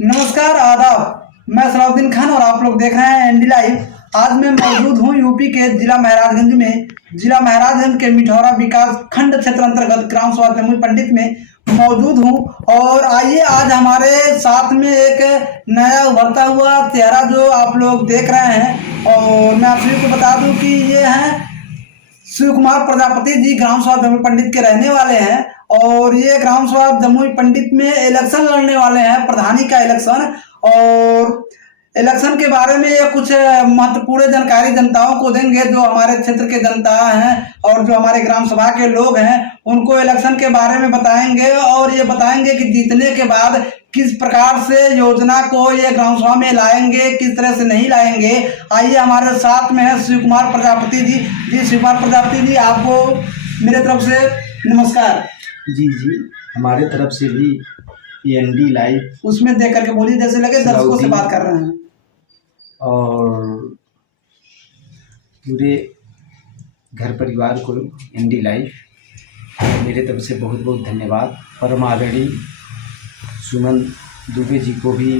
नमस्कार, आदाब। मैं सलाउद्दीन खान और आप लोग देख रहे हैं एनडी लाइव। आज मैं मौजूद हूं यूपी के जिला महराजगंज में। जिला महराजगंज के मिठौरा विकास खंड क्षेत्र अंतर्गत ग्राम सभा जमुई पंडित में मौजूद हूं। और आइए, आज हमारे साथ में एक नया उभरता हुआ चेहरा जो आप लोग देख रहे हैं, और मैं आप सभी को बता दूं कि ये हैं शिव कुमार प्रजापति जी। ग्राम सभा जमुई पंडित के रहने वाले हैं और ये ग्राम सभा जमुई पंडित में इलेक्शन लड़ने वाले हैं, प्रधानी का इलेक्शन। और इलेक्शन के बारे में ये कुछ महत्वपूर्ण जानकारी जनताओं को देंगे, जो हमारे क्षेत्र के जनता हैं और जो हमारे ग्राम सभा के लोग हैं उनको इलेक्शन के बारे में बताएंगे। और ये बताएंगे कि जीतने के बाद किस प्रकार से योजना को ये ग्राम सभा में लाएंगे, किस तरह से नहीं लाएंगे। आइए, हमारे साथ में है शिव कुमार प्रजापति जी। शिव कुमार प्रजापति जी, आपको मेरे तरफ से नमस्कार। जी, हमारे तरफ से भी एनडी लाइव उसमें देख करके बोलिए, जैसे लगे दर्शकों से बात कर रहे हैं। और पूरे घर परिवार को एनडी लाइव मेरे तरफ से बहुत बहुत धन्यवाद। परम आदरणीय सुमन दुबे जी को भी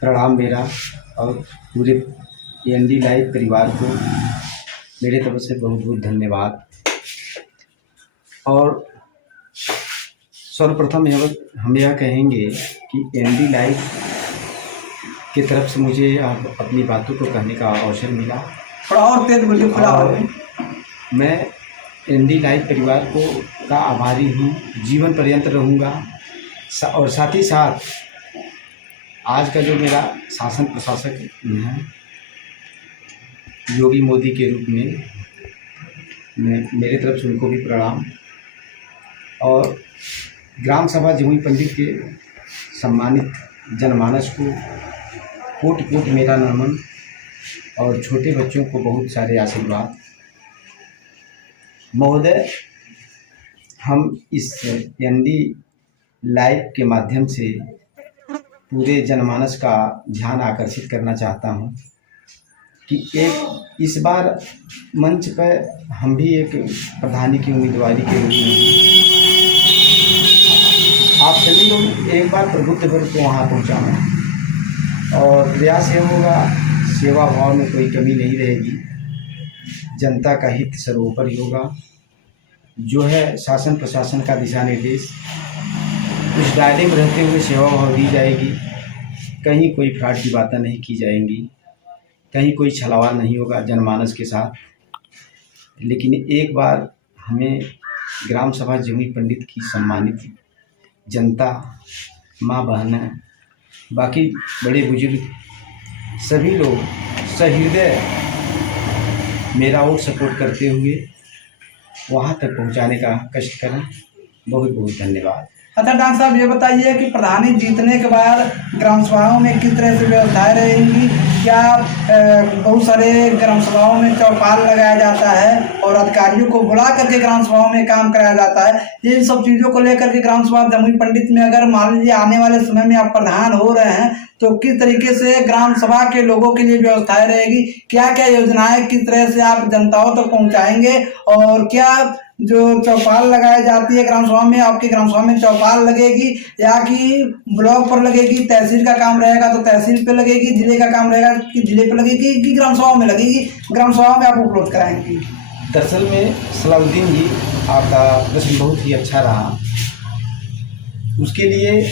प्रणाम मेरा, और पूरे एनडी लाइव परिवार को मेरे तरफ से बहुत बहुत धन्यवाद। और सर्वप्रथम हम यह कहेंगे कि एनडी लाइव की तरफ से मुझे अपनी बातों को कहने का अवसर मिला। थोड़ा और तेज बोलिए, खुला हो। मैं एनडी लाइव परिवार को का आभारी हूँ, जीवन पर्यंत रहूँगा। और साथ ही साथ आज का जो मेरा शासन प्रशासक है योगी मोदी के रूप में, मेरे तरफ से उनको भी प्रणाम। और ग्राम सभा जमुई पंडित के सम्मानित जनमानस को कोटि कोटि मेरा नमन, और छोटे बच्चों को बहुत सारे आशीर्वाद। महोदय, हम इस एनडी लाइव के माध्यम से पूरे जनमानस का ध्यान आकर्षित करना चाहता हूं कि इस बार मंच पर हम भी एक प्रधानी की उम्मीदवारी के रूप में आप सभी लोग एक बार प्रबुद्ध वर्ग को वहाँ पहुँचाना, और प्रयास यह होगा, सेवा भाव में कोई कमी नहीं रहेगी, जनता का हित सर्वोपरि होगा। जो है शासन प्रशासन का दिशा निर्देश, उस दायरे में रहते हुए सेवा भाव दी जाएगी। कहीं कोई फ्रॉड की बातें नहीं की जाएंगी, कहीं कोई छलावा नहीं होगा जनमानस के साथ। लेकिन एक बार हमें ग्राम सभा जमुई पंडित की सम्मानित जनता, माँ बहनें, बाकी बड़े बुजुर्ग सभी लोग सहृदय मेरा वोट सपोर्ट करते हुए वहाँ तक पहुँचाने का कष्ट करें। बहुत बहुत धन्यवाद। अच्छा डॉक्टर साहब, ये बताइए कि प्रधानी जीतने के बाद ग्राम सभाओं में किस तरह से व्यवस्थाएं रहेंगी? क्या बहुत सारे ग्राम सभाओं में चौपाल लगाया जाता है और अधिकारियों को बुला करके ग्राम सभाओं में काम कराया जाता है? इन सब चीज़ों को लेकर के ग्राम सभा जमुई पंडित में, अगर मान लीजिए आने वाले समय में आप प्रधान हो रहे हैं, तो किस तरीके से ग्राम सभा के लोगों के लिए व्यवस्थाएं रहेगी? क्या क्या योजनाएं किस तरह से आप जनताओं तक पहुँचाएंगे? और क्या जो चौपाल लगाई जाती है ग्राम सभा में, आपके ग्राम सभा में चौपाल लगेगी या कि ब्लॉक पर लगेगी? तहसील का काम रहेगा तो तहसील पे लगेगी, जिले का काम रहेगा कि जिले पे लगेगी, कि ग्राम सभा में लगेगी? ग्राम सभा में आप उपलब्ध कराएंगे? दरअसल में सलाउद्दीन जी, आपका प्रश्न बहुत ही अच्छा रहा। उसके लिए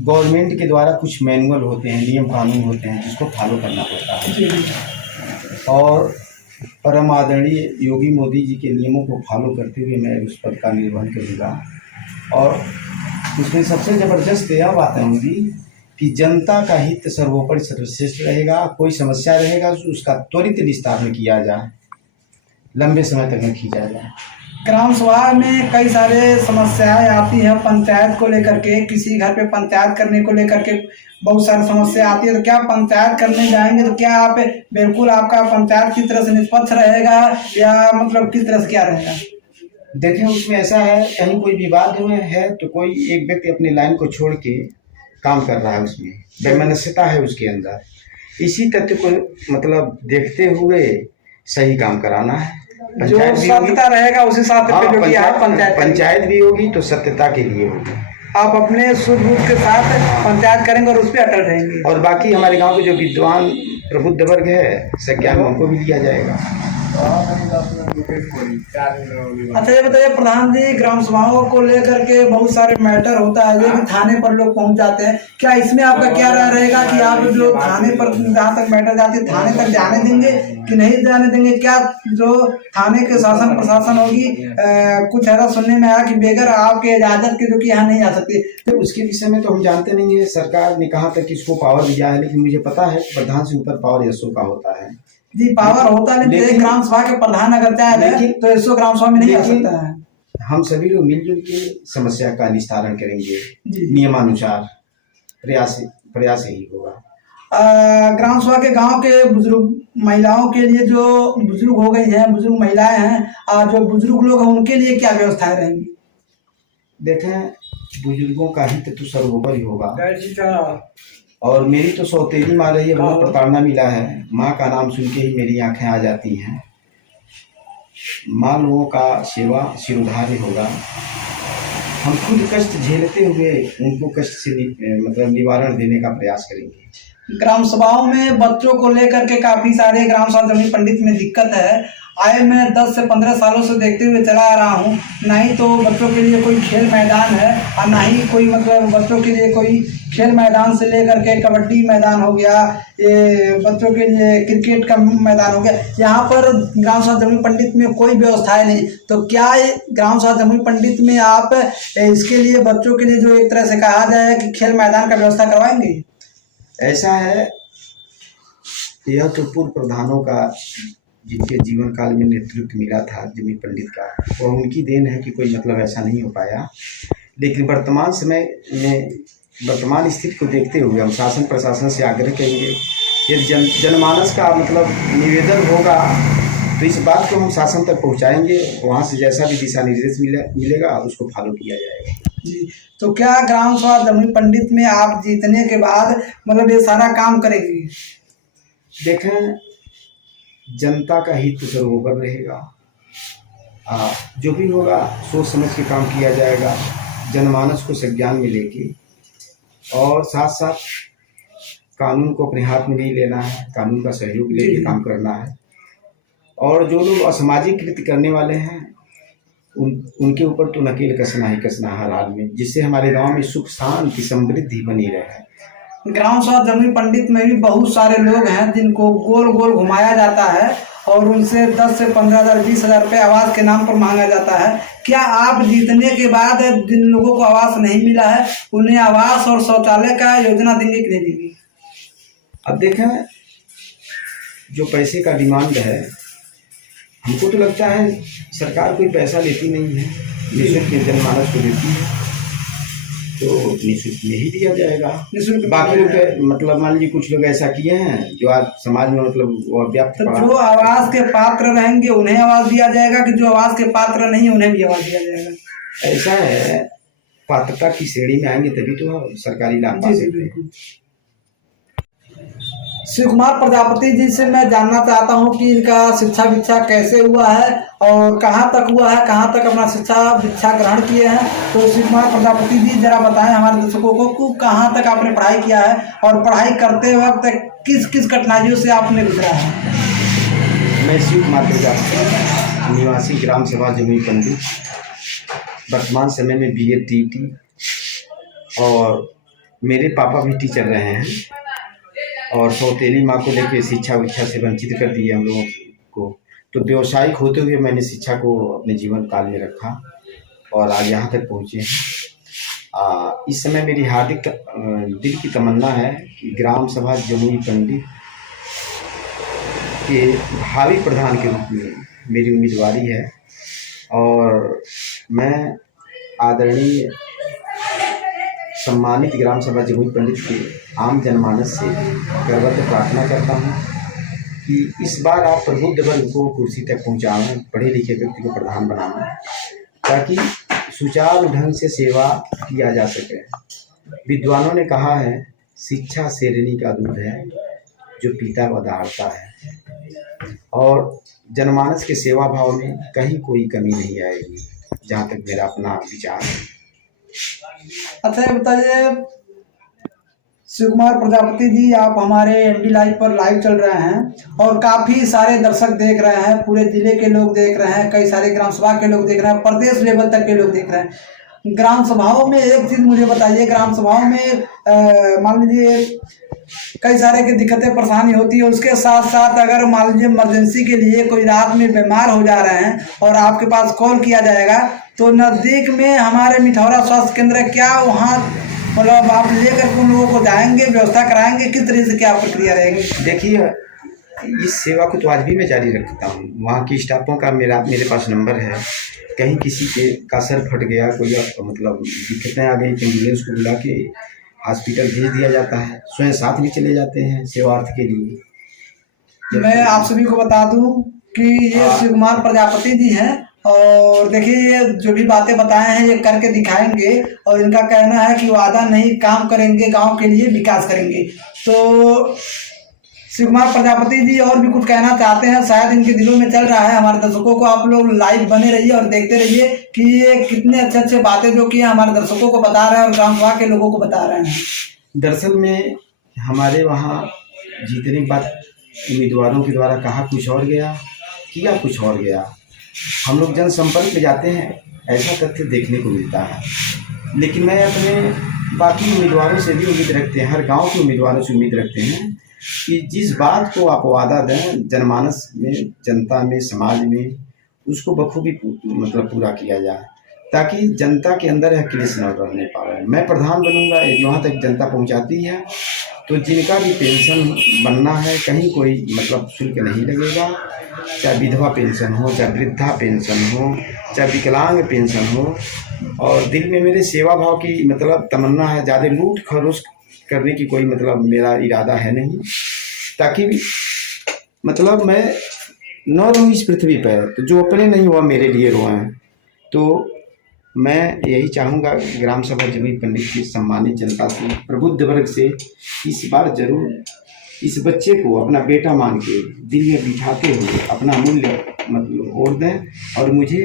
गवर्नमेंट के द्वारा कुछ मैनुअल होते हैं, नियम कानून होते हैं, जिसको फॉलो करना पड़ता है। और परम आदरणीय योगी मोदी जी के नियमों को फॉलो करते हुए मैं उस पद का निर्वहन करूँगा। और उसमें सबसे ज़बरदस्त यह बात होगी कि जनता का हित सर्वोपरि सर्वश्रेष्ठ रहेगा। कोई समस्या रहेगा तो उसका त्वरित निस्तारण किया जाए, लंबे समय तक न खींचा जाए। ग्राम सभा में कई सारे समस्याएं आती हैं पंचायत को लेकर के, किसी घर पे पंचायत करने को लेकर के बहुत सारी समस्या आती है। तो क्या पंचायत करने जाएंगे तो क्या आप बिल्कुल आपका पंचायत किस तरह से निष्पक्ष रहेगा, या मतलब किस तरह से क्या रहेगा? देखें, उसमें ऐसा है, कहीं कोई विवाद में है तो कोई एक व्यक्ति अपनी लाइन को छोड़ के काम कर रहा है, उसमें वैमनस्यता है उसके अंदर। इसी तथ्य को मतलब देखते हुए सही काम कराना है। जो सत्यता रहेगा उसी साथ पंचायत भी होगी तो सत्यता के लिए होगी। आप अपने सूझबूझ के साथ पंचायत करेंगे और उस पर अटल रहेंगे। और बाकी हमारे गांव के जो विद्वान प्रबुद्ध वर्ग है संज्ञान में उनको भी लिया जाएगा। अच्छा ये बताइए प्रधान जी, ग्राम सभाओं को लेकर के बहुत सारे मैटर होता है जो कि थाने पर लोग पहुंच जाते हैं, क्या इसमें आपका क्या राय रहेगा कि आप जो थाने पर जहाँ तक मैटर जाती है थाने तक जाने देंगे कि नहीं जाने देंगे? क्या जो थाने के शासन प्रशासन होगी कुछ ऐसा सुनने में आया कि बगैर आपके इजाजत के जो कि यहाँ नहीं आ सकती। तो उसके विषय में तो हम जानते नहीं है, सरकार ने कहा था कि इसको पावर दिया है, लेकिन मुझे पता है प्रधान से ऊपर पावर एसओ का होता है। जी पावर होता है, लेकिन ग्राम सभा के प्रधान अगर चाहे तो इसको ग्राम सभा में नहीं आ सकता है। हम सभी लोग मिलजुल के समस्या का निस्तारण करेंगे नियमानुसार, प्रयास यही होगा। ग्राम सभा के गांव के बुजुर्ग महिलाओं के लिए जो बुजुर्ग हो गई हैं, बुजुर्ग महिलाएं हैं और जो बुजुर्ग लोग हैं उनके लिए क्या व्यवस्थाएं रहेंगी? देखें बुजुर्गों का हित तो सर्वोपरि होगा, और मेरी तो सौतेली माँ रही है, बहुत प्रताड़ना मिला है। माँ का नाम सुन के ही मेरी आंखें आ जाती हैं। माँ लोगों का सेवा सिरोधार्य होगा। हम खुद कष्ट झेलते हुए उनको कष्ट से मतलब निवारण देने का प्रयास करेंगे। ग्राम सभाओं में बच्चों को लेकर के काफी सारे ग्राम सभा जमीन पंडित में दिक्कत है। आए मैं 10 से 15 सालों से देखते हुए चला आ रहा हूँ, ना ही तो बच्चों के लिए कोई खेल मैदान है और ना ही कोई मतलब बच्चों के लिए कोई खेल मैदान से लेकर के कबड्डी मैदान हो गया, ये बच्चों के लिए क्रिकेट का मैदान हो गया। यहाँ पर ग्राम सभा जमीन पंडित में कोई व्यवस्थाएं नहीं, तो क्या ग्राम सभा जमीन पंडित में आप इसके लिए बच्चों के लिए जो एक तरह से कहा जाए कि खेल मैदान का व्यवस्था करवाएंगे? ऐसा है, यह तो पूर्व प्रधानों का जिनके जीवन काल में नेतृत्व मिला था जमीन पंडित का, वह उनकी देन है कि कोई मतलब ऐसा नहीं हो पाया। लेकिन वर्तमान समय में वर्तमान स्थिति को देखते हुए हम शासन प्रशासन से आग्रह करेंगे, यदि जनमानस का मतलब निवेदन होगा तो इस बात को हम शासन तक पहुंचाएंगे, वहाँ से जैसा भी दिशा निर्देश मिलेगा उसको फॉलो किया जाएगा। जी, तो क्या ग्राम सभा जमीन पंडित में आप जीतने के बाद मतलब ये सारा काम करेंगे? देखें जनता का हित सर्वोपरि रहेगा। जो भी होगा सोच समझ के काम किया जाएगा, जनमानस को संज्ञान में लेके, और साथ साथ कानून को अपने हाथ में नहीं लेना है, कानून का सहयोग लेके काम करना है। और जो लोग असामाजिक कृत्य करने वाले हैं उनके ऊपर तो नकेल कसना ही कसना हर हाल में, जिससे हमारे गांव में सुख शांति समृद्धि बनी रहे। ग्राम सभा जमीन पंडित में भी बहुत सारे लोग हैं जिनको गोल गोल घुमाया जाता है और उनसे 10 से 15 हज़ार 20 हज़ार रुपये आवास के नाम पर मांगा जाता है। क्या आप जीतने के बाद जिन लोगों को आवास नहीं मिला है उन्हें आवास और शौचालय का योजना देंगे कि नहीं देंगे? अब देखें जो पैसे का डिमांड है, हमको तो लगता है सरकार कोई पैसा लेती नहीं है, निःशुल्क जनमानस को देती है, तो निःशुल्क में ही दिया जाएगा। बाकी लोग मतलब मान लीजिए कुछ लोग ऐसा किए हैं जो आज समाज में मतलब वो व्याप्त, तो जो आवास के पात्र रहेंगे उन्हें आवास दिया जाएगा कि जो आवास के पात्र नहीं उन्हें भी आवास दिया जाएगा? ऐसा है, पात्रता की श्रेणी में आएंगे तभी तो सरकारी लाभ पा सकते हैं। शिव कुमार प्रजापति जी से मैं जानना चाहता हूं कि इनका शिक्षा भिक्षा कैसे हुआ है और कहां तक हुआ है, कहां तक अपना शिक्षा भिक्षा ग्रहण किए हैं। तो शिव कुमार प्रजापति जी जरा बताएं हमारे दर्शकों को कहां तक आपने पढ़ाई किया है और पढ़ाई करते वक्त किस किस कठिनाइयों से आपने गुजरा है? मैं शिव कुमार प्रजापति, निवासी ग्राम सभा जमीन पंडित, वर्तमान समय में BA TT, और मेरे पापा भी टीचर रहे हैं और सौतेली माँ को लेकर शिक्षा विक्षा से वंचित कर दिए हम लोगों को। तो व्यावसायिक होते हुए मैंने शिक्षा को अपने जीवन काल में रखा और आज यहाँ तक पहुँचे हैं। इस समय मेरी हार्दिक दिल की तमन्ना है कि ग्राम सभा जमुई पंडित के भावी प्रधान के रूप में मेरी उम्मीदवारी है और मैं आदरणीय सम्मानित ग्राम सभा जमुई पंडित के आम जनमानस से करवत प्रार्थना करता हूँ कि इस बार आप प्रबुद्ध वर्ग को कुर्सी तक पहुँचाएं, पढ़े लिखे व्यक्ति को प्रधान बनाना, ताकि सुचारू ढंग से सेवा किया जा सके। विद्वानों ने कहा है शिक्षा शेरनी का दूध है जो पीता व दहाड़ता है, और जनमानस के सेवा भाव में कहीं कोई कमी नहीं आएगी, जहाँ तक मेरा अपना विचार है। अच्छा, ये बताइए शिव कुमार प्रजापति जी, आप हमारे एनडी लाइव पर लाइव चल रहे हैं और काफ़ी सारे दर्शक देख रहे हैं, पूरे जिले के लोग देख रहे हैं, कई सारे ग्राम सभा के लोग देख रहे हैं, प्रदेश लेवल तक के लोग देख रहे हैं। ग्राम सभाओं में एक चीज़ मुझे बताइए, ग्राम सभाओं में मान लीजिए कई सारे की दिक्कतें परेशानी होती है, उसके साथ साथ अगर मान लीजिए इमरजेंसी के लिए कोई रात में बीमार हो जा रहे हैं और आपके पास कॉल किया जाएगा, तो नज़दीक में हमारे मिठौरा स्वास्थ्य केंद्र है, क्या वहाँ मतलब आप लेकर के उन लोगों को जाएंगे, व्यवस्था कराएंगे, किस तरह से क्या प्रक्रिया रहेगी? देखिए, इस सेवा को तो आज भी मैं जारी रखता हूँ। वहाँ की स्टाफों का मेरे पास नंबर है। कहीं किसी के का सर फट गया, कोई मतलब दिक्कतें आ गई, तो एम्बुलेंस को बुला के हॉस्पिटल भेज दिया जाता है। स्वयं साथ भी चले जाते हैं सेवार्थ के लिए। मैं आप सभी को बता दूं कि ये शिव कुमार प्रजापति जी हैं और देखिए ये जो भी बातें बताए हैं ये करके दिखाएंगे और इनका कहना है कि वादा नहीं, काम करेंगे, गांव के लिए विकास करेंगे। तो शिव कुमार प्रजापति जी और भी कुछ कहना चाहते हैं, शायद इनके दिलों में चल रहा है। हमारे दर्शकों को आप लोग लाइव बने रहिए और देखते रहिए कि ये कितने अच्छे अच्छे बातें जो कि हमारे दर्शकों को बता रहे हैं और ग्राम सभा के लोगों को बता रहे हैं। दरअसल में हमारे वहाँ जीतने के बाद उम्मीदवारों के द्वारा कहा कुछ और गया, किया कुछ और गया। हम लोग जनसंपर्क में जाते हैं, ऐसा तथ्य देखने को मिलता है। लेकिन मैं अपने बाकी उम्मीदवारों से भी उम्मीद रखते हैं, हर गांव के उम्मीदवारों से उम्मीद रखते हैं कि जिस बात को आप वादा दें जनमानस में, जनता में, समाज में, उसको बखूबी मतलब पूरा किया जाए, ताकि जनता के अंदर यह क्लेश न रहने पाए। मैं प्रधान बनूंगा, वहाँ तक जनता पहुँचाती है, तो जिनका भी पेंशन बनना है, कहीं कोई मतलब शुल्क नहीं लगेगा। चाहे विधवा पेंशन हो, चाहे वृद्धा पेंशन हो, चाहे विकलांग पेंशन हो। और दिल में मेरे सेवा भाव की मतलब तमन्ना है, ज़्यादा लूट खरोश करने की कोई मतलब मेरा इरादा है नहीं, ताकि मतलब मैं न रहूँ इस पृथ्वी पर, तो जो अपने नहीं हुआ मेरे लिए रोएं। तो मैं यही चाहूँगा ग्राम सभा जमीन पंडित की सम्मानित जनता से, प्रबुद्ध वर्ग से, इस बार जरूर इस बच्चे को अपना बेटा मान के दिल में बिठाते हुए अपना मूल्य मतलब वोट दें और मुझे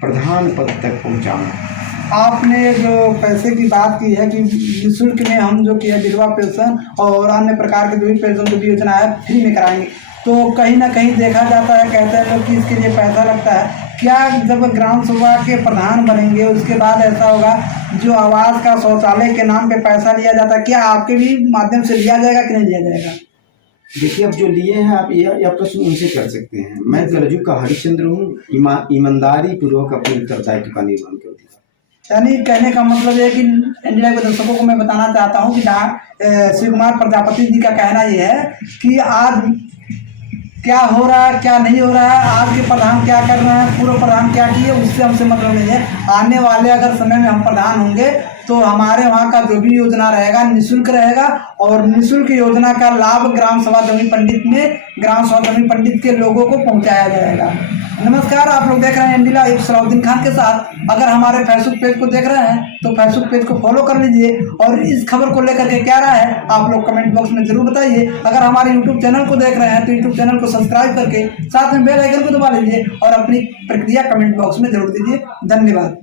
प्रधान पद तक पहुँचाएं। आपने जो पैसे की बात की है कि निःशुल्क में हम जो किया विधवा पेंशन और अन्य प्रकार के जो भी पेंशन जो भी योजना है फ्री में कराएंगे, तो कहीं ना कहीं देखा जाता है, कहते हैं लोग कि इसके लिए पैसा लगता है। क्या जब ग्राम सभा के प्रधान बनेंगे उसके बाद ऐसा होगा जो आवास का शौचालय के नाम पे पैसा लिया जाता है, क्या आपके भी माध्यम से लिया जाएगा कि नहीं लिया जाएगा? देखिए, अब जो लिए हैं आप यह प्रश्न उनसे कर सकते हैं। मैं कलयुग का हरिश्चंद्र हूँ, ईमानदारी पूर्वक अपने उत्तरदायित्व का निर्वहन कर दूँगा। यानी कहने का मतलब है कि इंडिया के दर्शकों को मैं बताना चाहता हूँ कि शिव कुमार प्रजापति जी का कहना ये है कि आज क्या हो रहा है, क्या नहीं हो रहा है, आज के प्रधान क्या कर रहे हैं, पूर्व प्रधान क्या किए, उससे हमसे मतलब नहीं है। आने वाले अगर समय में हम प्रधान होंगे तो हमारे वहाँ का जो भी योजना रहेगा निःशुल्क रहेगा और निःशुल्क योजना का लाभ ग्राम सभा जमीन पंडित में, ग्राम सभा जमीन पंडित के लोगों को पहुँचाया जाएगा। नमस्कार, आप लोग देख रहे हैं इंडिया लाइव सलाउद्दीन खान के साथ। अगर हमारे फेसबुक पेज को देख रहे हैं तो फेसबुक पेज को फॉलो कर लीजिए और इस खबर को लेकर के क्या राय है आप लोग कमेंट बॉक्स में जरूर बताइए। अगर हमारे यूट्यूब चैनल को देख रहे हैं तो यूट्यूब चैनल को सब्सक्राइब करके साथ में बेल आइकन को दबा लीजिए और अपनी प्रतिक्रिया कमेंट बॉक्स में जरूर दीजिए। धन्यवाद।